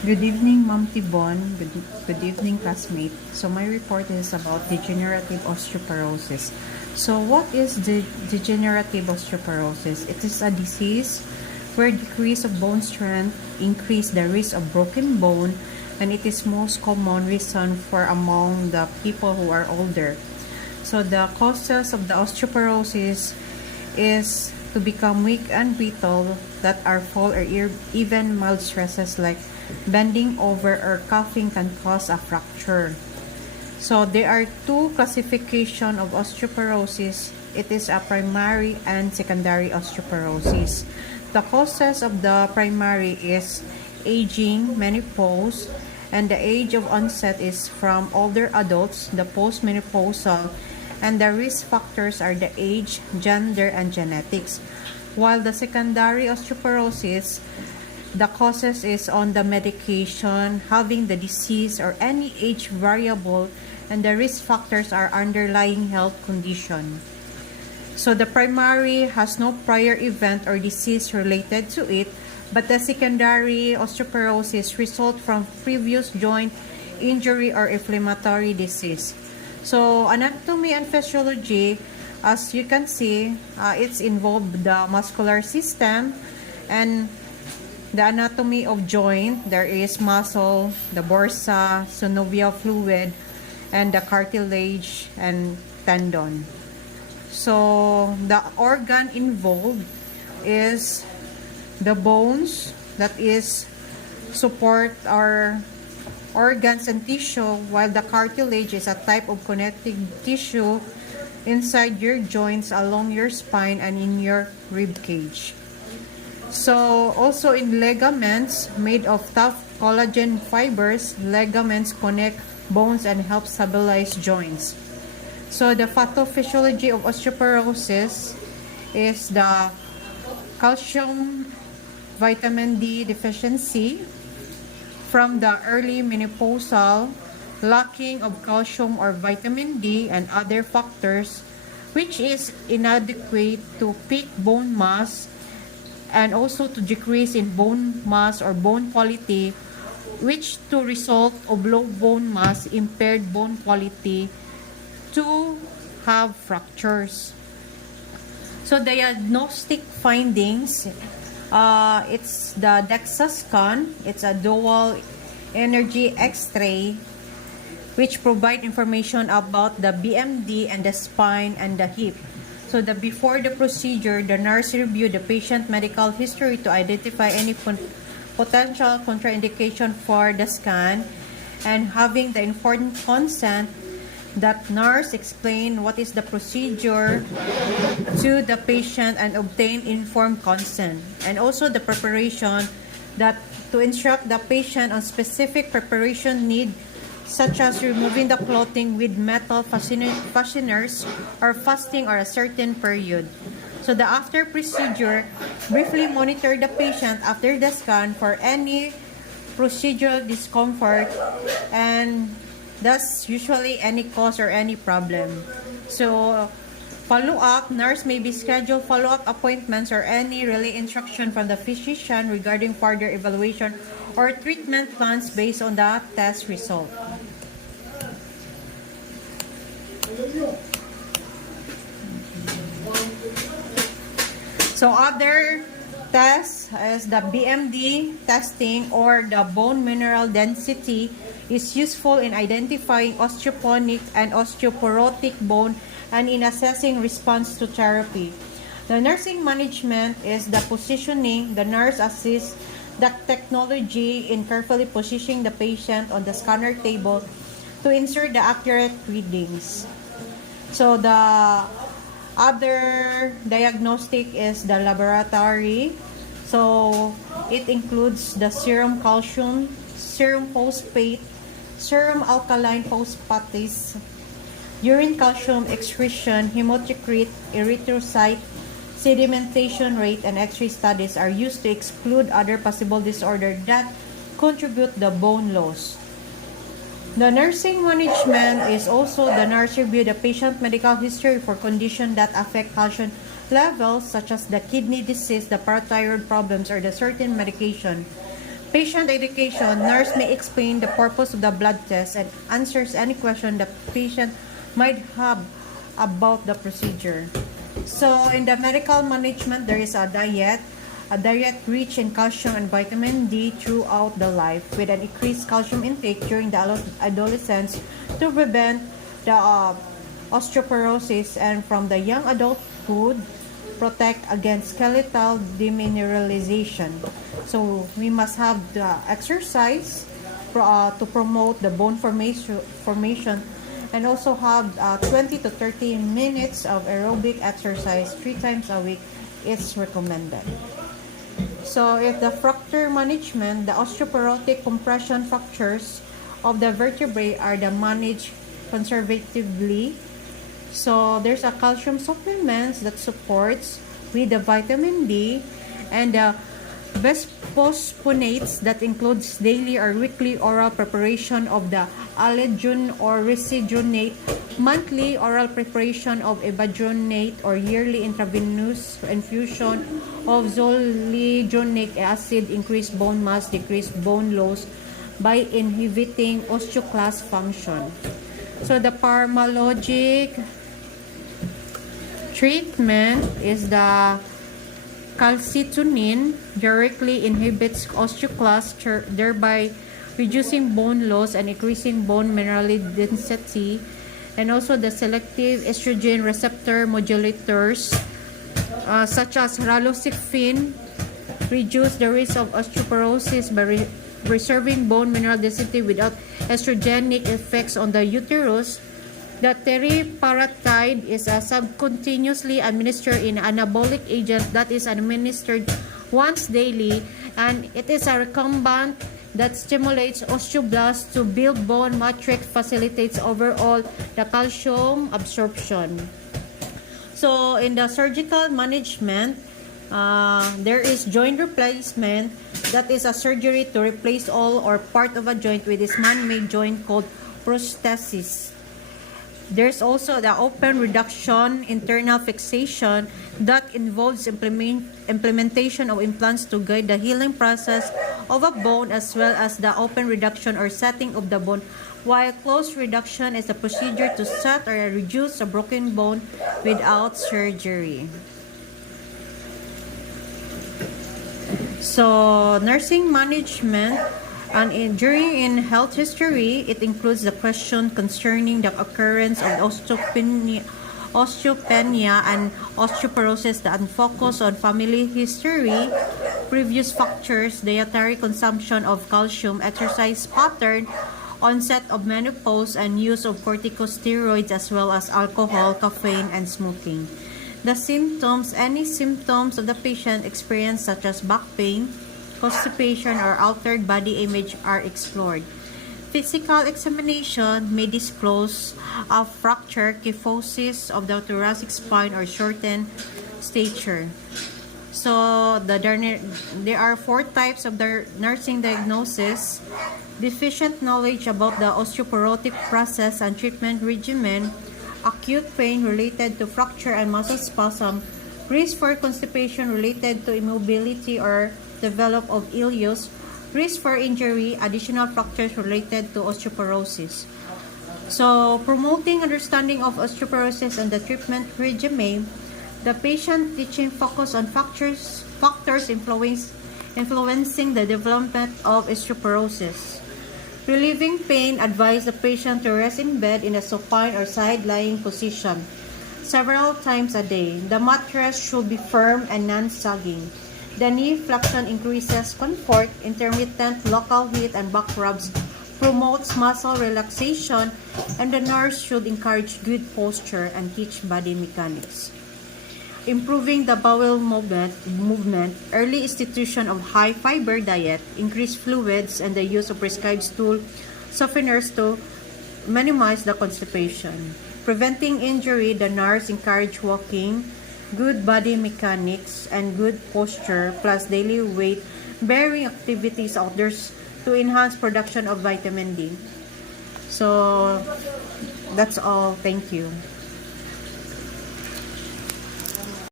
Good evening, Ma'am Tibon. Good evening, classmate. So my report is about degenerative osteoporosis. So what is the degenerative osteoporosis? It is a disease where decrease of bone strength increase the risk of broken bone, and it is most common reason for among the people who are older. So the causes of the osteoporosis is to become weak and brittle, that are fall or even mild stresses like bending over or coughing can cause a fracture. So there are two classification of osteoporosis. It is a primary and secondary osteoporosis. The causes of the primary is aging, menopause, and the age of onset is from older adults, the postmenopausal, and the risk factors are the age, gender, and genetics. While the secondary osteoporosis, the causes is on the medication, having the disease, or any age variable, and the risk factors are underlying health condition. So the primary has no prior event or disease related to it, but the secondary osteoporosis result from previous joint injury or inflammatory disease. So anatomy and physiology, as you can see, it's involved the muscular system and the anatomy of joint. There is muscle, the bursa, synovial fluid, and the cartilage and tendon. So the organ involved is the bones, that is support our organs and tissue, while the cartilage is a type of connective tissue inside your joints, along your spine, and in your rib cage. So also in ligaments made of tough collagen fibers, ligaments connect bones and help stabilize joints. So the pathophysiology of osteoporosis is the calcium, vitamin D deficiency from the early menopausal, lacking of calcium or vitamin D, and other factors, which is inadequate to peak bone mass and also to decrease in bone mass or bone quality, which to result of low bone mass, impaired bone quality, to have fractures. So diagnostic findings, it's the DEXA scan. It's a dual energy X-ray which provide information about the BMD and the spine and the hip. So before the procedure, the nurse review the patient medical history to identify any potential contraindication for the scan, and having the informed consent, that nurse explain what is the procedure to the patient and obtain informed consent. And also the preparation, that to instruct the patient on specific preparation need, such as removing the clothing with metal fasteners or fasting or a certain period. So the after procedure, briefly monitor the patient after the scan for any procedural discomfort, and thus usually any cause or any problem. So follow-up, nurse may be scheduled follow-up appointments or any relay instruction from the physician regarding further evaluation or treatment plans based on the test result. So other tests is the BMD testing, or the bone mineral density, is useful in identifying osteopenic and osteoporotic bone and in assessing response to therapy. The nursing management is the positioning. The nurse assists the technology in carefully positioning the patient on the scanner table to insert the accurate readings. So the other diagnostic is the laboratory. So it includes the serum calcium, serum phosphate, serum alkaline phosphatase, urine calcium excretion, hematocrit, erythrocyte, sedimentation rate, and X-ray studies are used to exclude other possible disorders that contribute the bone loss. The nursing management is also the nurse review the patient medical history for conditions that affect calcium levels, such as the kidney disease, the parathyroid problems, or the certain medication. Patient education. Nurse may explain the purpose of the blood test and answers any question the patient might have about the procedure. So in the medical management, there is a diet rich in calcium and vitamin D throughout the life, with an increased calcium intake during the adolescence to prevent the osteoporosis, and from the young adulthood protect against skeletal demineralization. So we must have the exercise to promote the bone formation, and also have 20 to 30 minutes of aerobic exercise 3 times a week is recommended. So if the fracture management, the osteoporotic compression fractures of the vertebrae are the managed conservatively. So there's a calcium supplements that supports with the vitamin D, and the bisphosphonates that includes daily or weekly oral preparation of the allogenate or residuonate, monthly oral preparation of evagonate, or yearly intravenous infusion of zoledronic acid, increase bone mass, decrease bone loss by inhibiting osteoclast function. So the pharmacologic treatment is the calcitonin directly inhibits osteoclast, thereby reducing bone loss and increasing bone mineral density. And also the selective estrogen receptor modulators such as raloxifene reduce the risk of osteoporosis by preserving bone mineral density without estrogenic effects on the uterus. The teriparatide is a subcutaneously administered in anabolic agent that is administered once daily, and it is a recombinant that stimulates osteoblasts to build bone matrix, facilitates overall the calcium absorption. So in the surgical management, there is joint replacement, that is a surgery to replace all or part of a joint with this man-made joint called prosthesis. There's also the open reduction internal fixation that involves implementation of implants to guide the healing process of a bone, as well as the open reduction or setting of the bone, while closed reduction is a procedure to set or reduce a broken bone without surgery. So nursing management, and during health history, it includes the question concerning the occurrence of osteopenia and osteoporosis that focus on family history, previous fractures, dietary consumption of calcium, exercise pattern, onset of menopause, and use of corticosteroids, as well as alcohol, caffeine, and smoking. The symptoms, any symptoms of the patient experience such as back pain, constipation, or altered body image are explored. Physical examination may disclose a fracture, kyphosis of the thoracic spine, or shortened stature. So there are 4 types of the nursing diagnosis: deficient knowledge about the osteoporotic process and treatment regimen, acute pain related to fracture and muscle spasm, risk for constipation related to immobility or develop of ileus, risk for injury, additional fractures related to osteoporosis. So, promoting understanding of osteoporosis and the treatment regimen, the patient teaching focus on factors influencing the development of osteoporosis. Relieving pain, advise the patient to rest in bed in a supine or side-lying position several times a day. The mattress should be firm and non-sagging. The knee flexion increases comfort. Intermittent local heat and back rubs promotes muscle relaxation, and the nurse should encourage good posture and teach body mechanics. Improving the bowel movement, early institution of high fiber diet, increased fluids, and the use of prescribed stool softeners to minimize the constipation. Preventing injury, the nurse encourage walking, good body mechanics, and good posture, plus daily weight bearing activities outdoors to enhance production of vitamin D. So that's all. Thank you.